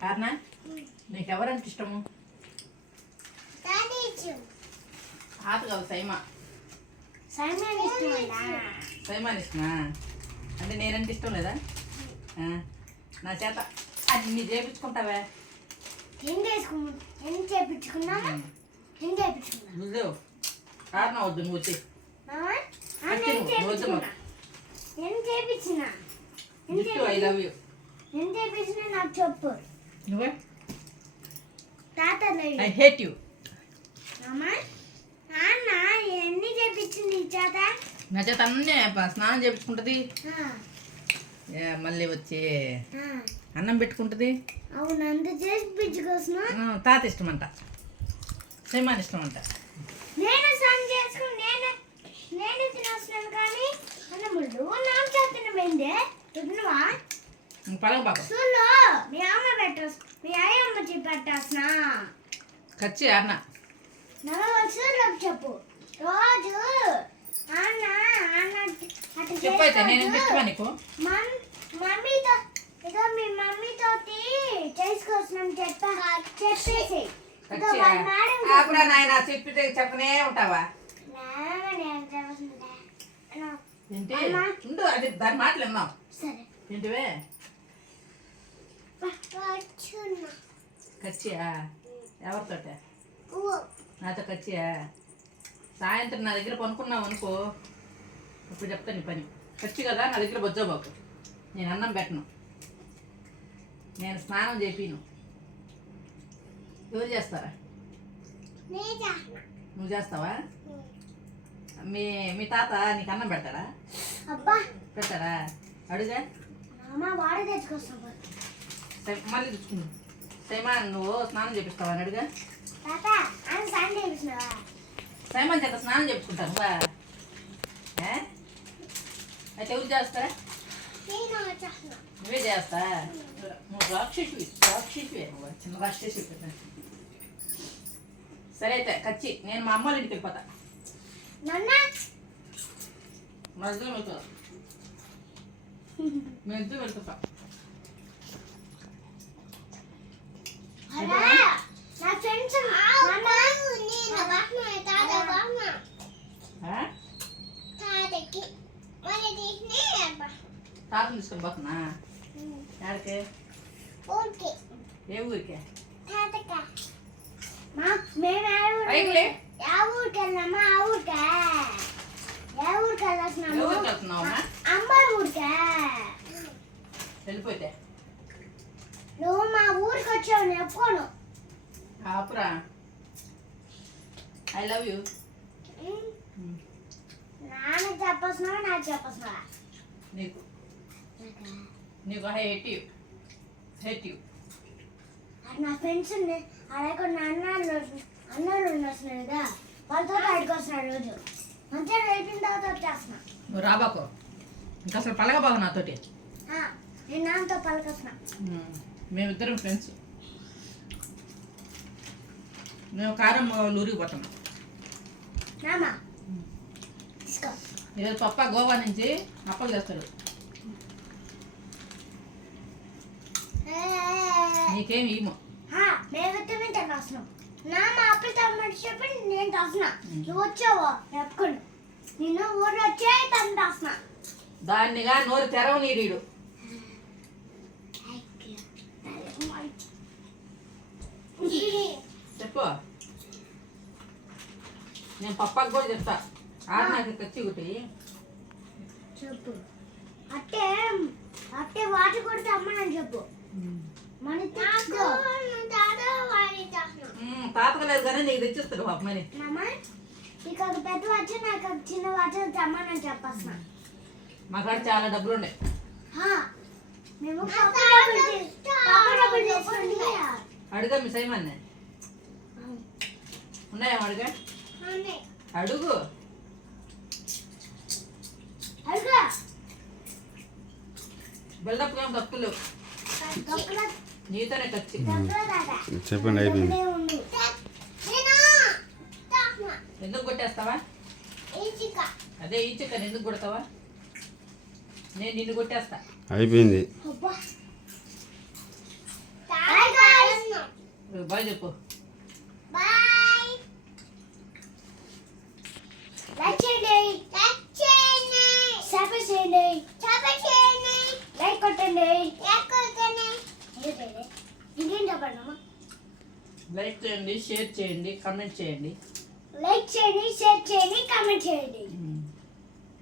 కారణ నీకెవరంటే ఇష్టము? తాత కాదు సైమా. సైమాన్ ఇష్టమా? అంటే నేనంటే ఇష్టం లేదా? నా చేత అన్ని చేయించుకుంటావా? నువ్వు కారణ వద్దు, నువ్వు వచ్చి ఐ లవ్ యూ నాకు చెప్పు. నువ్వే తాత ఐ హేట్ యూ. నాన్న ఎన్ని చేపించింది చేత? నా చేత అన్నీ స్నానం చేపించుకుంటుంది, మళ్ళీ వచ్చి అన్నం పెట్టుకుంటుంది. అవును, అంత చేసి పిచ్చుకోసం. తాత ఇష్టం అంట, సైమాన్ ఇష్టం అంట. నేను స్నానం చేసుకుని నేను తినొస్తున్నాను కానీ అన్నముళ్ళు నాకు చేస్తున్నామండి. తిన్నవా పలక బాబు చూలో మీ అమ్మ మీ అయ్యమ్మ చెప్పేస్తున్నా. ఖర్చు అన్న నలభై చెప్పు రోజు అన్న అన్న చెప్పైతే నేను ఇష్టమా నీకు? మమ్మీతో ఇదో మీ మమ్మీతో చేసుకొస్తున్నాను చెప్పేసి అప్పుడు నాయన చెప్పితే చెప్పనే ఉంటావా? ఏంటి ఉండు, అది దాని మాటలు విన్నావు. సరే ఏంటివే ఖర్చియా? ఎవరితోట? నాతో ఖర్చియా? సాయంత్రం నా దగ్గర పనుకున్నావు అనుకో, ఇప్పుడు చెప్తాను నీ పని. ఖర్చు కదా, నా దగ్గర బొజ్జోబాకు. నేను అన్నం పెట్టను, నేను స్నానం చేపిను. ఎవరు చేస్తారా? నువ్వు చేస్తావా? మీ తాత నీకు అన్నం పెడతాడా? పెట్టాడా? అడుగా వాడే తెచ్చుకొస్తా. మళ్ళీ తెచ్చుకుంది. సైమాన్ నువ్వు స్నానం చేపిస్తావా అని అడుగా. సైమాన్ చేత స్నానం చేపించుకుంటాను నువ్వా? అయితే ఎవరు చేస్తారా? నువ్వే చేస్తా. నువ్వు రాక్షసివి నువ్వు, చిన్న రాక్షసి. సరే అయితే ఖర్చి నేను మా అమ్మ వాళ్ళ ఇంటికి వెళ్ళిపోతా. మధ్యలో వెళ్తా, మేము ఇద్దరు వెళ్తా. తాతను తీసుకొని పోతున్నా. ఎక్కడికి? ఏ ఊరికే? వెళ్ళిపోతే నువ్వు మా ఊరికి వచ్చావు, నేను ఒప్పుకోను. ఆపురా. I love you. నాన్నకు చెప్పొస్తున్నావా నాకు చెప్పొస్తున్నావా? నీకు ఐ హేట్ యూ. నా ఫ్రెండ్స్ అలాగే అన్నలు వస్తున్నాడు కదా, వాళ్ళతో బయటకు వస్తున్నాడు రోజు. మంచిగా అయిపోయిన తర్వాత వచ్చేస్తున్నా. నువ్వు రాబాకు, ఇంకా అసలు పలగబాకు నాతోటి. నేను నాన్నతో పలకొస్తున్నా. మేమిద్దరం ఫ్రెండ్స్. మేము కారం ఊరికి పోతాం. ఈరోజు పప్ప గోవా నుంచి అప్పలు తెస్తాడు. నీకేమి ఇవ్వము. మేమిద్దరమే తినేస్తున్నాం. నా మా అప్పలు తమ్మని చెప్పి నేను తెస్తున్నా. నువ్వు వచ్చావో చెప్పుకోండి, నిన్ను ఊరు వచ్చే తను తెస్తున్నా. దాన్నిగా నోరు తెరవ నీడు. చెప్పు, నేను పప్పకి కూడా చెప్తా. నాకు ఖర్చు ఒకటి చెప్పు. అట్టే వాటి కూడా తెమ్మని చెప్పు. తాతకు లేదు కానీ నీకు తెచ్చిస్తాడు పాప. మరి నీకు ఒక పెద్ద వచ్చి నాకు ఒక చిన్న వచ్చి తెమ్మని చెప్పేస్తున్నా. మా కాడ చాలా డబ్బులు ఉన్నాయి. అడుగా మీ సైమాన్ని ఉన్నాయా? అడుగా అడుగు. బిల్డప్ ఏం తప్పులు నీతోనే ఖర్చు. చెప్పండి, అయిపోయింది. ఎందుకు కొట్టేస్తావా? అదే ఈ చికెన్ ఎందుకు కొడతావా? నేను నిన్ను కొట్టేస్తా. అయిపోయింది. బాయ్ చెప్పు. బాయ్. లైక్ చేయండి, సబ్స్క్రైబ్ చేయండి, లైక్ కొట్టండి. ఇంకేం చెప్పండి? లైక్ చేయండి, షేర్ చేయండి, కామెంట్ చేయండి. లైక్ చేయండి, షేర్ చేయండి, కామెంట్ చేయండి.